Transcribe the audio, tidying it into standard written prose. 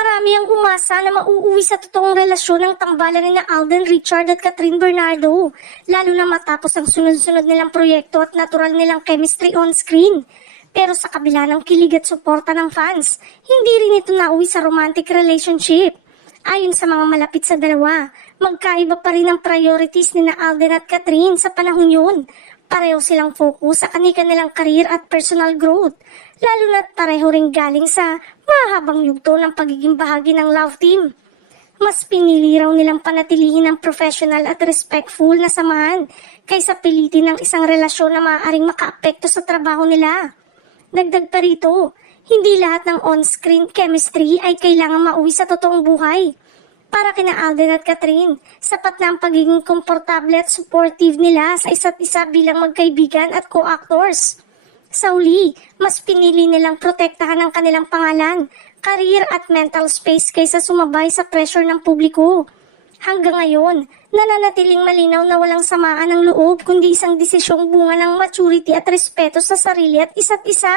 Marami ang umasa na mauuwi sa totoong relasyon ng tambalan ni na Alden Richard at Catherine Bernardo, lalo na matapos ang sunod-sunod nilang proyekto at natural nilang chemistry on-screen. Pero sa kabila ng kilig at suporta ng fans, hindi rin ito nauwi sa romantic relationship. Ayon sa mga malapit sa dalawa, magkaiba pa rin ang priorities ni na Alden at Catherine sa panahon yun. Pareho silang focus sa kanilang career at personal growth, lalo na't pareho ring galing sa mahabang yugto ng pagiging bahagi ng love team. Mas pinili raw nilang panatilihin ang professional at respectful na samahan kaysa pilitin ng isang relasyon na maaaring makaapekto sa trabaho nila. Dagdag pa rito, hindi lahat ng on-screen chemistry ay kailangan mauwi sa totoong buhay. Para kina Alden at Catherine, sapat na ang pagiging komportable at supportive nila sa isa't isa bilang magkaibigan at co-actors. Sa huli, mas pinili nilang protektahan ang kanilang pangalan, career at mental space kaysa sumabay sa pressure ng publiko. Hanggang ngayon, nananatiling malinaw na walang samaan ng loob kundi isang desisyong bunga ng maturity at respeto sa sarili at isa't isa.